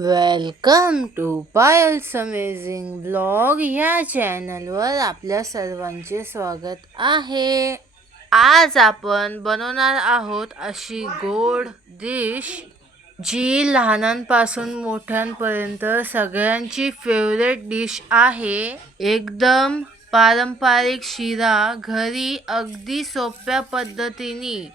Welcome to Payal's amazing blog या चॅनलवर आपल्या सर्वांचे स्वागत आहे. आज आपण बनवणार आहोत अशी गोड डिश जी लहानांपासून मोठ्यांपर्यंत सगळ्यांची फेवरेट डिश आहे. एकदम पारंपरिक शिरा घरी अगदी सोप्या पद्धतीने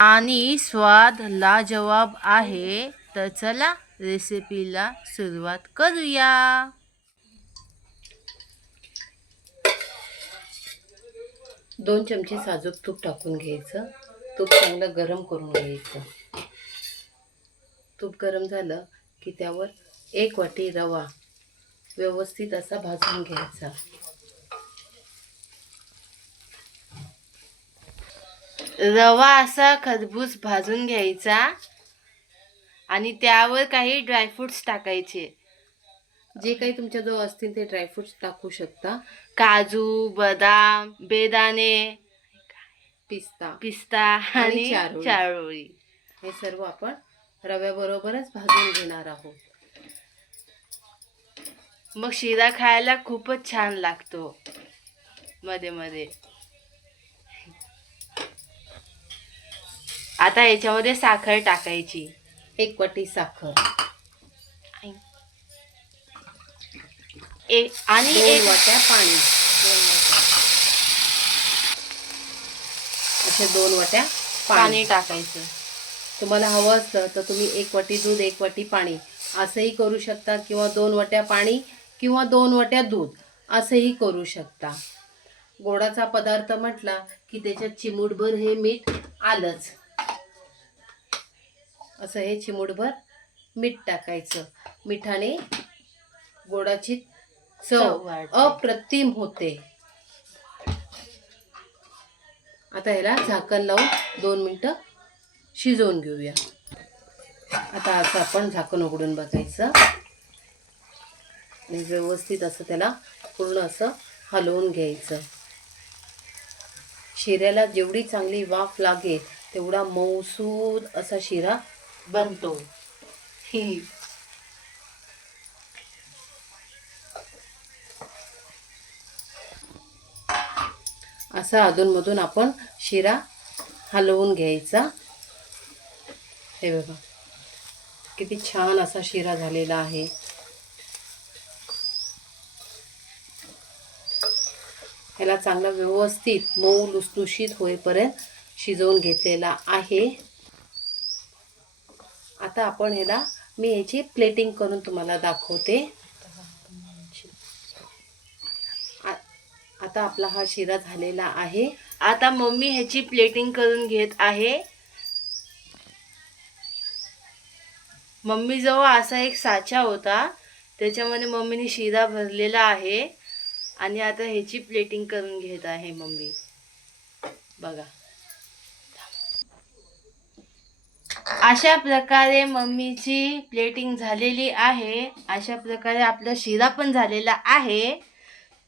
आणि स्वाद लाजवाब आहे. तर चला रेसिपीला सुरुवात करूया. दोन चमचे साजूक तूप टाकून घ्यायचं. तूप चांगलं गरम करून घ्यायचं. तूप गरम झालं की त्यावर एक वाटी रवा व्यवस्थित असा भाजून घ्यायचा. रवा असा खरबूज भाजून घ्यायचा. आणि त्यावर काही ड्रायफ्रुट्स टाकायचे. जे काही तुमच्याजवळ असतील ते ड्रायफ्रुट्स टाकू शकता. काजू बदाम बेदाणे पिस्ता. पिस्ता आणि चारोळी. चारोळी. हे सर्व आपण रव्याबरोबरच भाजून घेणार आहोत. मग शिरा खायला खूपच छान लागतो. मध्ये मध्ये. आता याच्यामध्ये साखर टाकायची. एक वाटी साखर. एक आणि एक वाट्या पाणी. अशा दोन वाट्या पाणी टाकायचं. तुम्हाला हवं असलं तर तुम्ही एक वाटी दूध एक वाटी पाणी. असंही करू शकता किंवा दोन वाट्या पाणी किंवा दोन वाट्या दूध. असंही करू शकता. गोडाचा पदार्थ म्हटला की त्याच्यात चिमूटभर हे मीठ आलंच. असं हे चिमूटभर मीठ टाकायचं. मिठाने गोडाची चव. अप्रतिम होते. आता ह्याला झाकण लावून दोन मिनटं शिजवून घेऊया. आता असं आपण झाकण उघडून बघायचं. आणि व्यवस्थित असं त्याला पूर्ण असं हलवून घ्यायचं. शिऱ्याला जेवढी चांगली वाफ लागेल तेवढा मऊसूद असा शिरा बनतो. ही. असा अधूनमधून आपण शिरा हलवून घ्यायचा. हे बघा. किती छान असा शिरा झालेला आहे. ह्याला चांगला व्यवस्थित मऊ लुसलुशीत होईपर्यंत शिजवून घेतलेला आहे. आता आपण याला मी ह्याची प्लेटिंग करून तुम्हाला दाखवते. आ- आता आपला हा शिरा झालेला आहे. आता मम्मी ह्याची प्लेटिंग करून घेत आहे. मम्मी जवळ असा एक साचा होता. त्याच्यामध्ये मम्मीने शिरा भरलेला आहे. आणि आता ह्याची प्लेटिंग करून घेत आहे मम्मी. बघा. अशा प्रकारे मम्मीची प्लेटिंग झालेली आहे. अशा प्रकारे आपला शिरा पण झालेला आहे.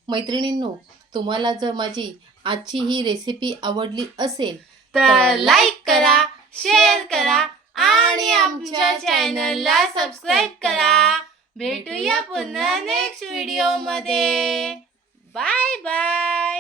मैत्रिणींनो तुम्हाला जर माझी आजची ही रेसिपी आवडली असेल तर लाईक करा शेअर करा आणि आमच्या चॅनलला सबस्क्राईब करा. भेटूया पुन्हा नेक्स्ट व्हिडिओमध्ये. Bye bye